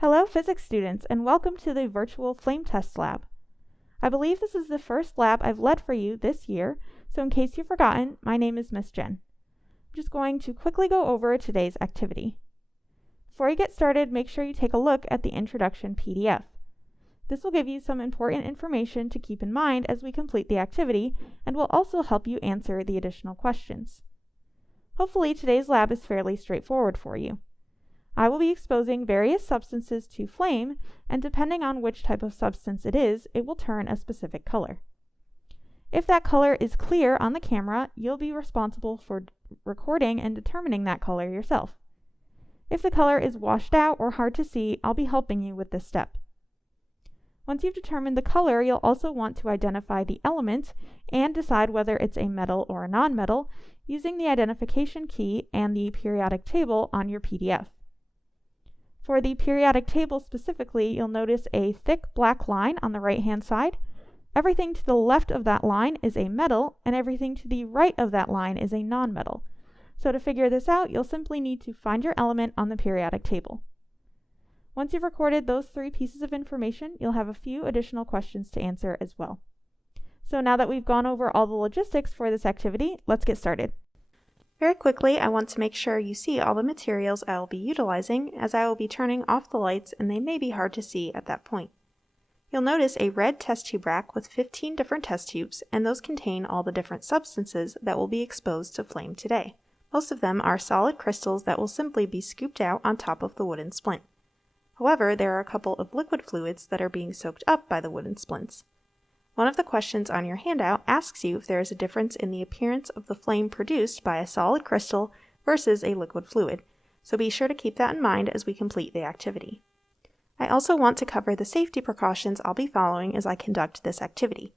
Hello, physics students, and welcome to the virtual flame test lab. I believe this is the first lab I've led for you this year, so in case you've forgotten, my name is Miss Jen. I'm just going to quickly go over today's activity. Before you get started, make sure you take a look at the introduction PDF. This will give you some important information to keep in mind as we complete the activity, and will also help you answer the additional questions. Hopefully today's lab is fairly straightforward for you. I will be exposing various substances to flame, and depending on which type of substance it is, it will turn a specific color. If that color is clear on the camera, you'll be responsible for recording and determining that color yourself. If the color is washed out or hard to see, I'll be helping you with this step. Once you've determined the color, you'll also want to identify the element and decide whether it's a metal or a nonmetal using the identification key and the periodic table on your PDF. For the periodic table specifically, you'll notice a thick black line on the right-hand side. Everything to the left of that line is a metal, and everything to the right of that line is a nonmetal. So to figure this out, you'll simply need to find your element on the periodic table. Once you've recorded those three pieces of information, you'll have a few additional questions to answer as well. So now that we've gone over all the logistics for this activity, let's get started. Very quickly, I want to make sure you see all the materials I will be utilizing, as I will be turning off the lights and they may be hard to see at that point. You'll notice a red test tube rack with 15 different test tubes, and those contain all the different substances that will be exposed to flame today. Most of them are solid crystals that will simply be scooped out on top of the wooden splint. However, there are a couple of liquid fluids that are being soaked up by the wooden splints. One of the questions on your handout asks you if there is a difference in the appearance of the flame produced by a solid crystal versus a liquid fluid, so be sure to keep that in mind as we complete the activity. I also want to cover the safety precautions I'll be following as I conduct this activity.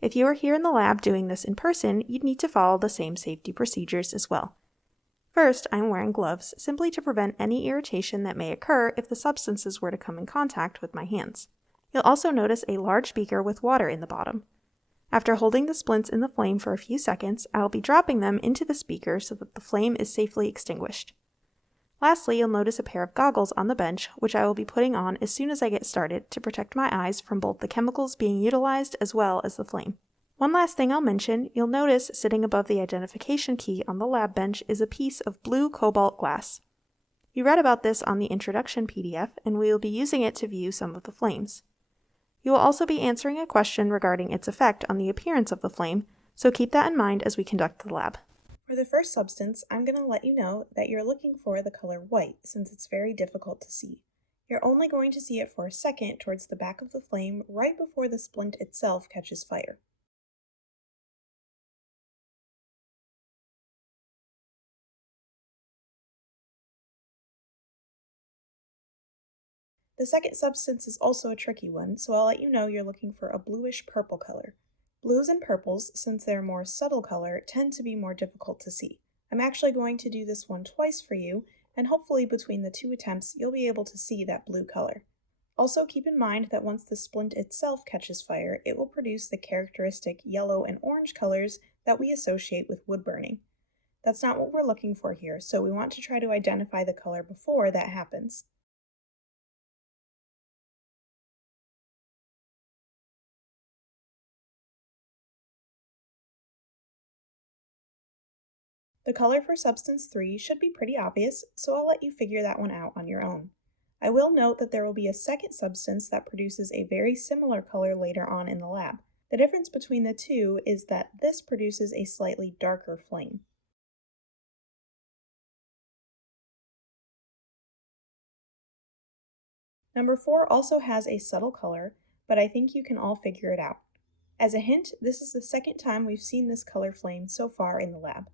If you are here in the lab doing this in person, you'd need to follow the same safety procedures as well. First, I'm wearing gloves simply to prevent any irritation that may occur if the substances were to come in contact with my hands. You'll also notice a large beaker with water in the bottom. After holding the splints in the flame for a few seconds, I'll be dropping them into this beaker so that the flame is safely extinguished. Lastly, you'll notice a pair of goggles on the bench, which I will be putting on as soon as I get started to protect my eyes from both the chemicals being utilized as well as the flame. One last thing I'll mention, you'll notice sitting above the identification key on the lab bench is a piece of blue cobalt glass. You read about this on the introduction PDF, and we will be using it to view some of the flames. You will also be answering a question regarding its effect on the appearance of the flame, so keep that in mind as we conduct the lab. For the first substance, I'm going to let you know that you're looking for the color white, since it's very difficult to see. You're only going to see it for a second towards the back of the flame right before the splint itself catches fire. The second substance is also a tricky one, so I'll let you know you're looking for a bluish purple color. Blues and purples, since they're more subtle color, tend to be more difficult to see. I'm actually going to do this one twice for you, and hopefully between the two attempts you'll be able to see that blue color. Also keep in mind that once the splint itself catches fire, it will produce the characteristic yellow and orange colors that we associate with wood burning. That's not what we're looking for here, so we want to try to identify the color before that happens. The color for substance 3 should be pretty obvious, so I'll let you figure that one out on your own. I will note that there will be a second substance that produces a very similar color later on in the lab. The difference between the two is that this produces a slightly darker flame. Number 4 also has a subtle color, but I think you can all figure it out. As a hint, this is the second time we've seen this color flame so far in the lab.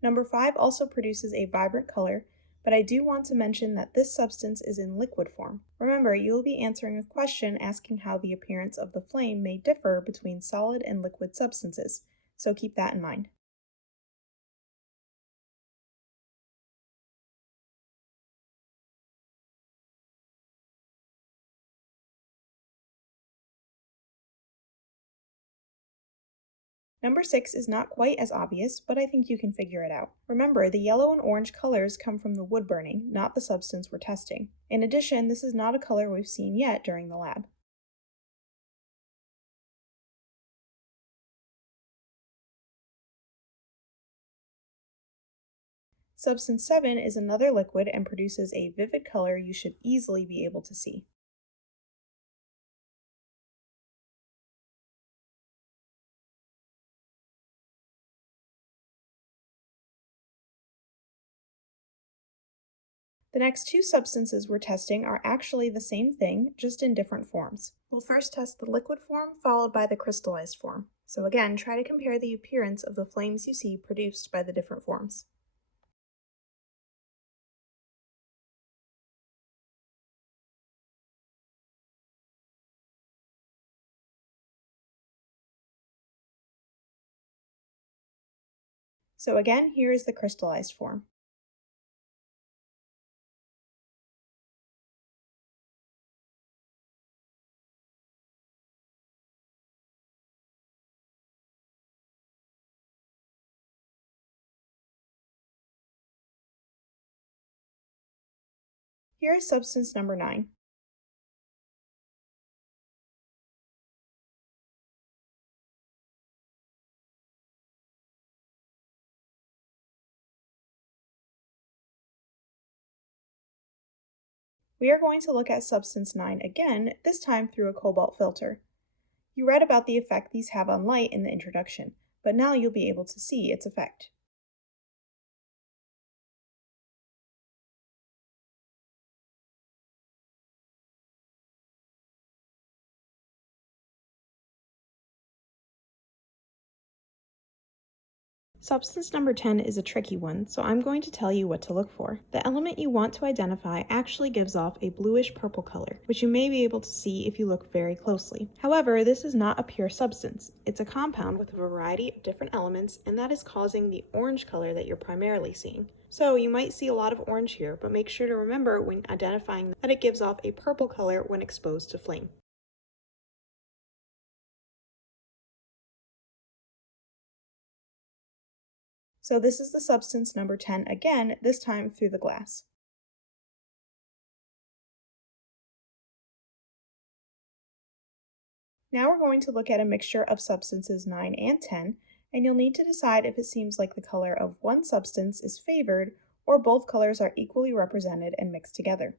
Number 5 also produces a vibrant color, but I do want to mention that this substance is in liquid form. Remember, you will be answering a question asking how the appearance of the flame may differ between solid and liquid substances, so keep that in mind. Number 6 is not quite as obvious, but I think you can figure it out. Remember, the yellow and orange colors come from the wood burning, not the substance we're testing. In addition, this is not a color we've seen yet during the lab. Substance 7 is another liquid and produces a vivid color you should easily be able to see. The next two substances we're testing are actually the same thing, just in different forms. We'll first test the liquid form, followed by the crystallized form. So again, try to compare the appearance of the flames you see produced by the different forms. So again, here is the crystallized form. Here is substance number 9. We are going to look at substance 9 again, this time through a cobalt filter. You read about the effect these have on light in the introduction, but now you'll be able to see its effect. Substance number 10 is a tricky one, so I'm going to tell you what to look for. The element you want to identify actually gives off a bluish purple color, which you may be able to see if you look very closely. However, this is not a pure substance. It's a compound with a variety of different elements, and that is causing the orange color that you're primarily seeing. So you might see a lot of orange here, but make sure to remember when identifying that it gives off a purple color when exposed to flame. So this is the substance number 10 again, this time through the glass. Now we're going to look at a mixture of substances 9 and 10, and you'll need to decide if it seems like the color of one substance is favored or both colors are equally represented and mixed together.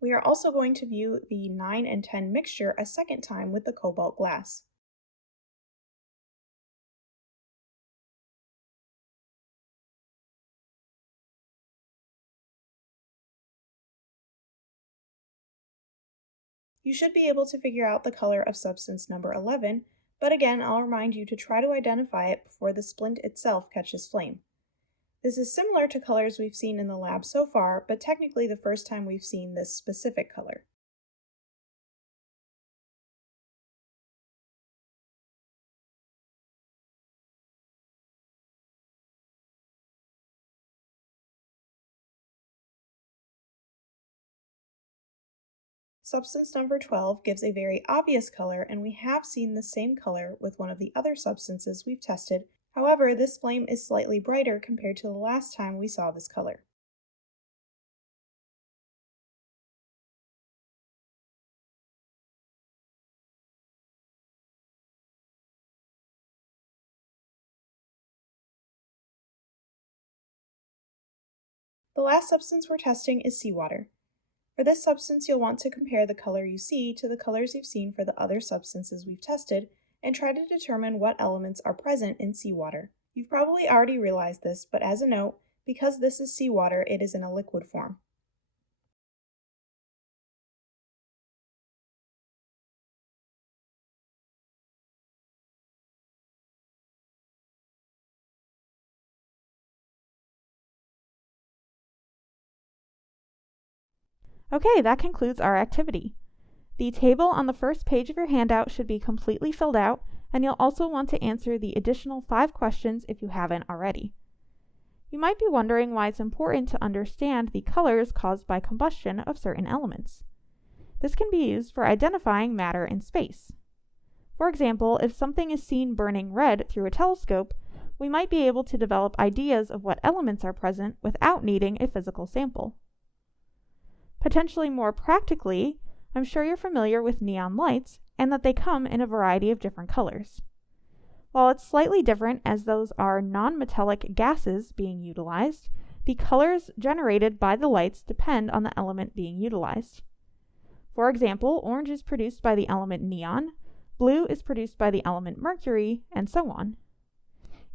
We are also going to view the 9 and 10 mixture a second time with the cobalt glass. You should be able to figure out the color of substance number 11, but again, I'll remind you to try to identify it before the splint itself catches flame. This is similar to colors we've seen in the lab so far, but technically the first time we've seen this specific color. Substance number 12 gives a very obvious color, and we have seen the same color with one of the other substances we've tested. However, this flame is slightly brighter compared to the last time we saw this color. The last substance we're testing is seawater. For this substance, you'll want to compare the color you see to the colors you've seen for the other substances we've tested and try to determine what elements are present in seawater. You've probably already realized this, but as a note, because this is seawater, it is in a liquid form. Okay, that concludes our activity. The table on the first page of your handout should be completely filled out, and you'll also want to answer the additional 5 questions if you haven't already. You might be wondering why it's important to understand the colors caused by combustion of certain elements. This can be used for identifying matter in space. For example, if something is seen burning red through a telescope, we might be able to develop ideas of what elements are present without needing a physical sample. Potentially more practically, I'm sure you're familiar with neon lights and that they come in a variety of different colors. While it's slightly different as those are non-metallic gases being utilized, the colors generated by the lights depend on the element being utilized. For example, orange is produced by the element neon, blue is produced by the element mercury, and so on.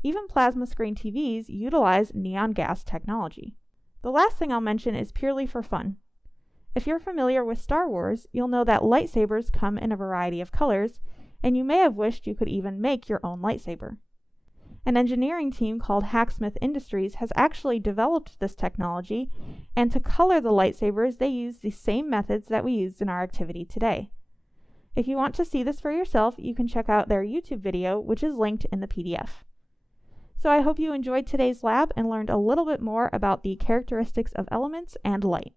Even plasma screen TVs utilize neon gas technology. The last thing I'll mention is purely for fun. If you're familiar with Star Wars, you'll know that lightsabers come in a variety of colors, and you may have wished you could even make your own lightsaber. An engineering team called Hacksmith Industries has actually developed this technology, and to color the lightsabers, they use the same methods that we used in our activity today. If you want to see this for yourself, you can check out their YouTube video, which is linked in the PDF. So I hope you enjoyed today's lab and learned a little bit more about the characteristics of elements and light.